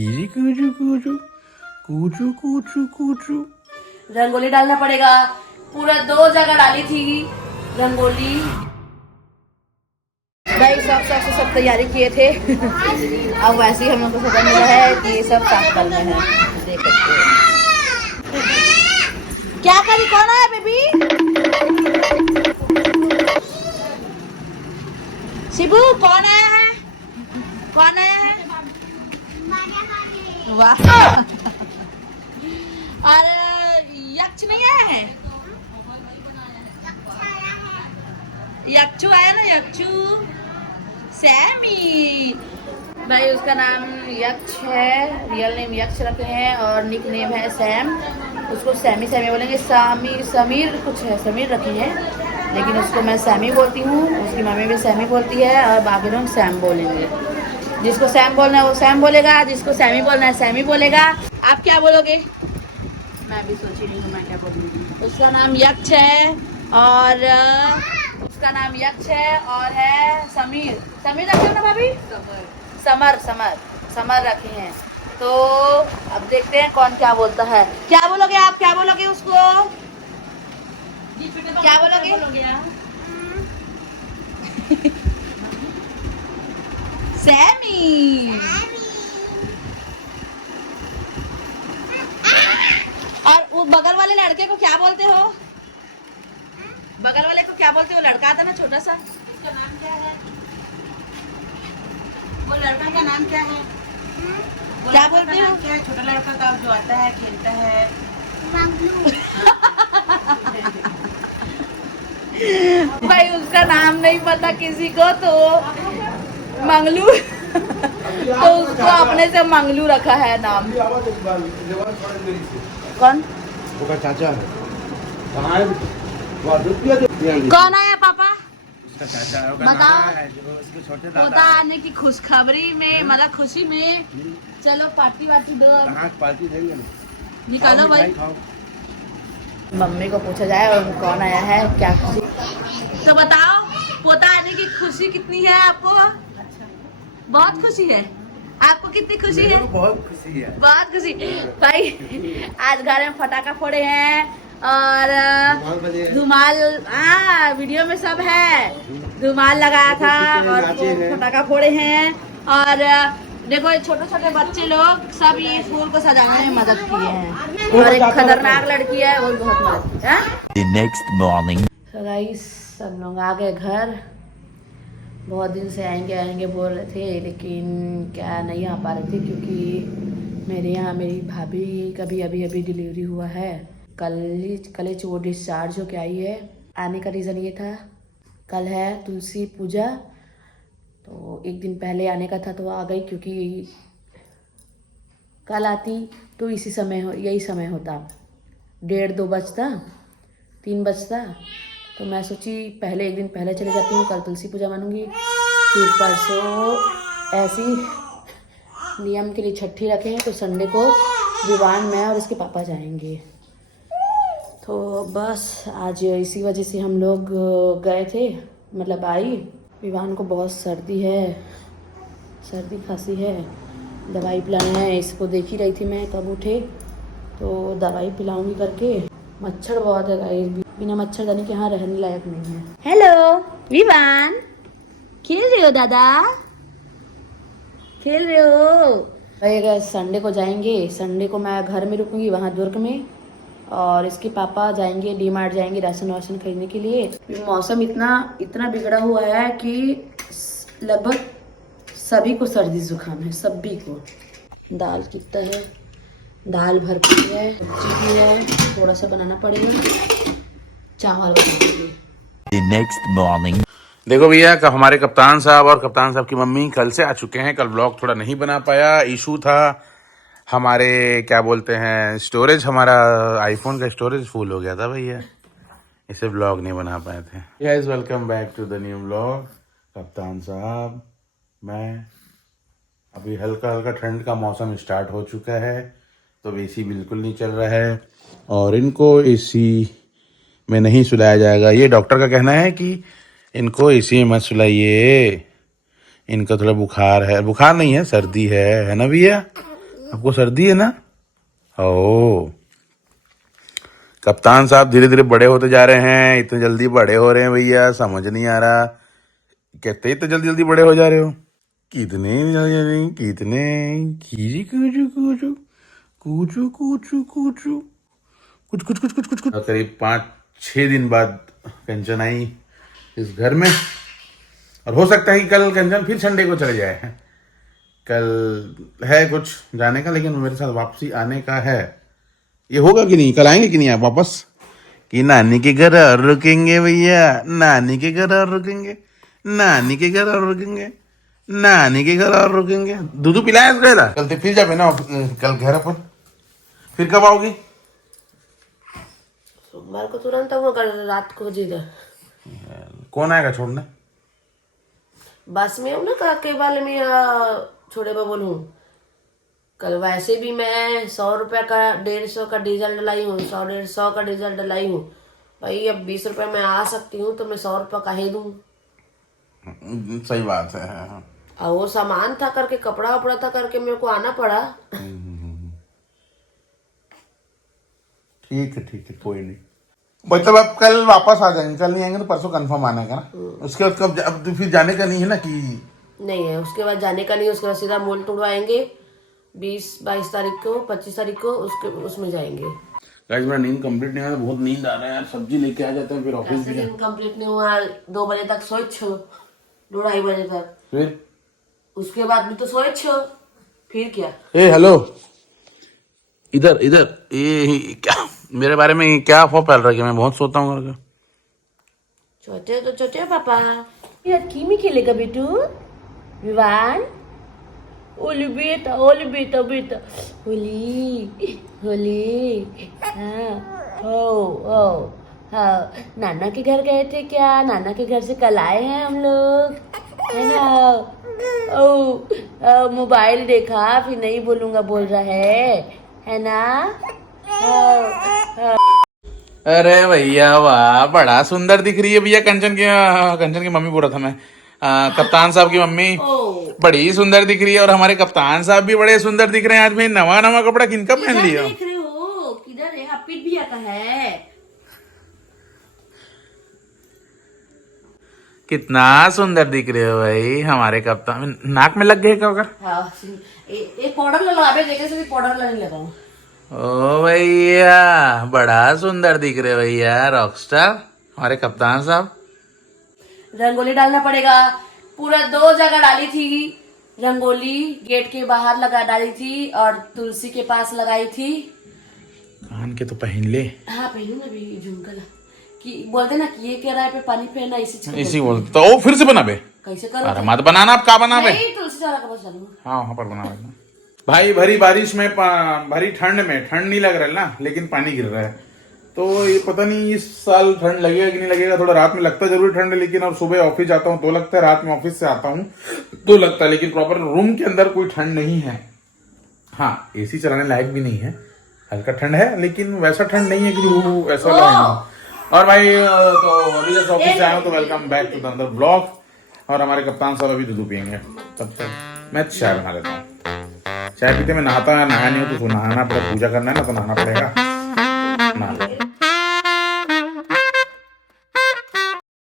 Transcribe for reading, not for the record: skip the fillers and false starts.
कूचू कूचू कूचू कूचू कूचू। रंगोली डालना पड़ेगा। पूरा 2 जगह डाली थी रंगोली। भाई सब तैयारी किए थे। अब वैसे ही हम लोग को पता मिला है कि ये सब साफ करना है। देख सकते हो क्या करी। कौन आया बेबी? शिबू कौन आया है? कौन आया है? वाह। और यक्ष नहीं आया है? यक्षु आया ना, यक्षु। सैमी भाई उसका नाम यक्ष है, रियल नेम यक्ष रखे हैं और निक नेम है सैम। उसको सैमी सैमी बोलेंगे। समीर कुछ है, समीर रखे हैं, लेकिन उसको मैं सैमी बोलती हूँ। उसकी मम्मी भी सैमी बोलती है और बाकी लोग सैम बोलेंगे। जिसको सैम बोलना है वो सैम बोलेगा, जिसको सैमी बोलना है सैमी बोलेगा। आप क्या बोलोगे? मैं भी सोच रही हूँ मैं क्या बोलूँगी। उसका नाम यक्ष है और उसका नाम यक्ष है और है समीर। समीर रखे हो ना भाभी? समर रखे हैं। तो अब देखते हैं कौन क्या बोलता है। क्या बोलोगे आप? क्या बोलोगे उसको? क्या बोलोगे? सैमी। और वो बगल वाले लड़के को क्या बोलते हो? बगल वाले को क्या बोलते हो? लड़का था ना छोटा सा, उसका नाम क्या है? वो लड़का का नाम क्या है? क्या बोलते हो? क्या है? छोटा लड़का का जो आता है खेलता है। भाई उसका नाम नहीं पता किसी को, तो मंगलू। तो उसको अपने से मंगलू रखा है नाम। कौन? वो चाचा है। कौन आया पापा? उसका चाचा है। बताओ। पोता आने की खुशखबरी में, मतलब खुशी में। चलो पार्टी वार्टी दो। पार्टी देंगे ना। निकालो भाई। मम्मी को पूछा जाए और कौन आया है, क्या खुशी। तो बताओ पोता आने की खुशी कितनी है आपको? बहुत खुशी है। आपको कितनी खुशी है? बहुत खुशी है। बहुत खुशी भाई। आज घर में पटाखा फोड़े हैं और धुमाल। हाँ वीडियो में सब है। धुमाल लगाया था और पटाखा फोड़े हैं। और देखो छोटे छोटे बच्चे लोग सब ये फूल को सजाने में मदद किए हैं। और एक खतरनाक लड़की है, वो बहुत मदद की है। The next morning. तो गाइस सब लोग आ गए घर। बहुत दिन से आएंगे बोल रहे थे, लेकिन क्या नहीं आ पा रहे थे क्योंकि मेरे यहाँ मेरी भाभी का भी अभी डिलीवरी हुआ है। कल वो डिस्चार्ज होके आई है। आने का रीज़न ये था, कल है तुलसी पूजा, तो एक दिन पहले आने का था तो आ गई। क्योंकि कल आती तो यही समय होता, 1:30-2 बजता, 3 बजता। तो मैं सोची पहले एक दिन पहले चले जाती हूँ, कल तुलसी पूजा मानूंगी। फिर परसों ऐसी नियम के लिए छठी रखे हैं, तो संडे को विवान मैं और इसके पापा जाएंगे। तो बस आज इसी वजह से हम लोग गए थे, मतलब आई। विवान को बहुत सर्दी खांसी है, दवाई पिलाना है। इसको देख ही रही थी मैं कब उठे, तो दवाई पिलाऊंगी करके। मच्छर बहुत है गाइस, बिना मच्छरदानी के यहाँ रहने लायक नहीं है। हेलो विवान, खेल रहे हो दादा? खेल रहे हो भाई? अगर संडे को जाएंगे, संडे को मैं घर में रुकूंगी वहाँ दुर्ग में, और इसके पापा जाएंगे डी-मार्ट जाएंगे राशन वाशन खरीदने के लिए। मौसम इतना बिगड़ा हुआ है कि लगभग सभी को सर्दी जुकाम है, सभी को। दाल कितना है, दाल भरपूर है, सब्जी भी है, थोड़ा सा बनाना पड़ेगा, चावल बनाएंगे। The next morning. देखो भैया हमारे कप्तान साहब और कप्तान साहब की मम्मी कल से आ चुके हैं। कल व्लॉग थोड़ा नहीं बना पाया, इशू था हमारे, क्या बोलते हैं, स्टोरेज, हमारा आईफोन का स्टोरेज फुल हो गया था भैया, इसे व्लॉग नहीं बना पाए थे। Guys welcome back to the new vlog. कप्तान साहब, मैं अभी हल्का हल्का ठंड का मौसम स्टार्ट हो चुका है, तो एसी बिल्कुल नहीं चल रहा है और इनको एसी में नहीं सुलाया जाएगा। ये डॉक्टर का कहना है कि इनको एसी में मत सुलाइए, इनका थोड़ा बुखार है। बुखार नहीं है, सर्दी है ना भैया? आपको सर्दी है ना? ओ, कप्तान साहब धीरे धीरे बड़े होते जा रहे हैं, इतने जल्दी बड़े हो रहे हैं भैया, समझ नहीं आ रहा। कहते इतने जल्दी जल्दी बड़े हो जा रहे हो? कितने कितने कीजी कूचू कूचू कूचू कूचू कूचू कुछ कुछ कुछ कुछ कुछ कुछ। करीब 5-6 दिन बाद कंचन आई इस घर में, और हो सकता है कि कल कंचन फिर संडे को चले जाए। कल है कुछ जाने का, लेकिन मेरे साथ वापसी आने का है। ये होगा कि नहीं? कल आएंगे कि नहीं आप वापस? कि नानी के घर और रुकेंगे भैया, नानी के घर और रुकेंगे, नानी के घर और रुकेंगे, नानी के घर और रुकेंगे। दूध पिलाया गया कल? तो फिर जाबे ना कल घर पर। फिर कब आओगी? सोमवार को तुरंत आऊंगा, कल रात को जिधर। कौन आएगा छोड़ने? बस में हूँ ना, काके वाले में या छोड़े में बोलूँ। कल वैसे भी मैं 100 रुपया का 150 का डीजल डलाई हूँ, 100-150 का डीजल डलाई हूँ भाई। अब 20 रुपये में आ सकती हूँ तो मैं 100 रुपया काहे दूँ? सही बात है। और वो सामान था करके, कपड़ा वपड़ा था करके मेरे को आना पड़ा। ठीक है कोई नहीं। मतलब अब कल वापस आ जाएंगे, कल नहीं आएंगे तो परसों कंफर्म आने का ना। उसके बाद कब? अब तो फिर जाने का नहीं है ना? कि नहीं है उसके बाद जाने का नहीं, उसके बाद सीधा मोल तोड़वाएंगे 20-22 तारीख को, 25 तारीख को उसमें जाएंगे। गाइस मेरा नींद कंप्लीट नहीं हुआ, बहुत नींद आ रहा है यार। सब्जी लेके आ जाते हैं फिर ऑफिस भी। कंप्लीट नहीं हुआ, 2 बजे तक सोए 2-2:30 बजे तक, फिर उसके बाद भी तो सोए 6। फिर क्या? ए हेलो, इधर इधर, ये क्या मेरे बारे में क्या अफवाह फैल रहा है कि मैं बहुत सोता हूँ करके? छोटे तो छोटे पापा यार, किमी खेलेगा बेटू? विवान ओली बेटा बेटा होली होली। हाँ हो हाँ, नाना के घर गए थे क्या? नाना के घर से कल आए हैं हम लोग, है ना? मोबाइल देखा, फिर नहीं बोलूंगा बोल रहा है ना? अरे भैया वाह, बड़ा सुंदर दिख रही है भैया। कंचन की मम्मी बोल रहा था मैं, कप्तान साहब की मम्मी बड़ी सुंदर दिख रही है। और हमारे कप्तान साहब भी बड़े सुंदर दिख रहे हैं आज। भाई नवा नवा कपड़ा किनका पहन लिया? देख रहे हो किधर है? हापिट भी आता है। कितना सुंदर दिख रहे हो भाई हमारे कप्तान। नाक में लग गए क्या अगर? हाँ, एक पाउडर लगा देखे से भी पाउडर नहीं लगाऊं। ओ भैया बड़ा सुंदर दिख रहे हो भैया, रॉकस्टार हमारे कप्तान साहब। रंगोली डालना पड़ेगा, पूरा 2 जगह डाली थी रंगोली। गेट के बाहर लगा डाली थी और तुलसी के पास लगाई थी। कान के तो पहन ले। हाँ पहनू ना भी झुमका कि बोलते ना कि ये कह रहा है पे पानी फेरना, इसी बोलते तो। ओ फिर से बना बे। कैसे करो? अरे मत बनाना, आप क्या बना बे? नहीं, तुलसी वाला का बस डालूंगा। हाँ वहाँ पर बना लेना भाई। भरी बारिश में भरी ठंड में, ठंड नहीं लग रहा है ना, लेकिन पानी गिर रहा है। तो ये पता नहीं इस साल ठंड लगेगा कि नहीं लगेगा। थोड़ा रात में लगता है जरूर ठंड, लेकिन अब सुबह ऑफिस जाता हूँ तो लगता है, रात में ऑफिस से आता हूँ तो लगता है, लेकिन प्रॉपर रूम के अंदर कोई ठंड नहीं है। हाँ एसी चलाने लायक भी नहीं है, हल्का ठंड है, लेकिन वैसा ठंड नहीं है कि ऐसा वाला नहीं। और भाई तो अभी जैसे ऑफिस से आया हूँ तो welcome back to the another blog. और हमारे कप्तान साहब अभी दूध पियेंगे, तब तक मैं चाय बना लेता हूँ। चाय पीते में नहाता नहाया नहीं हो तो नहाना पड़ेगा, पूजा करना है ना तो नहाना पड़ेगा। नहा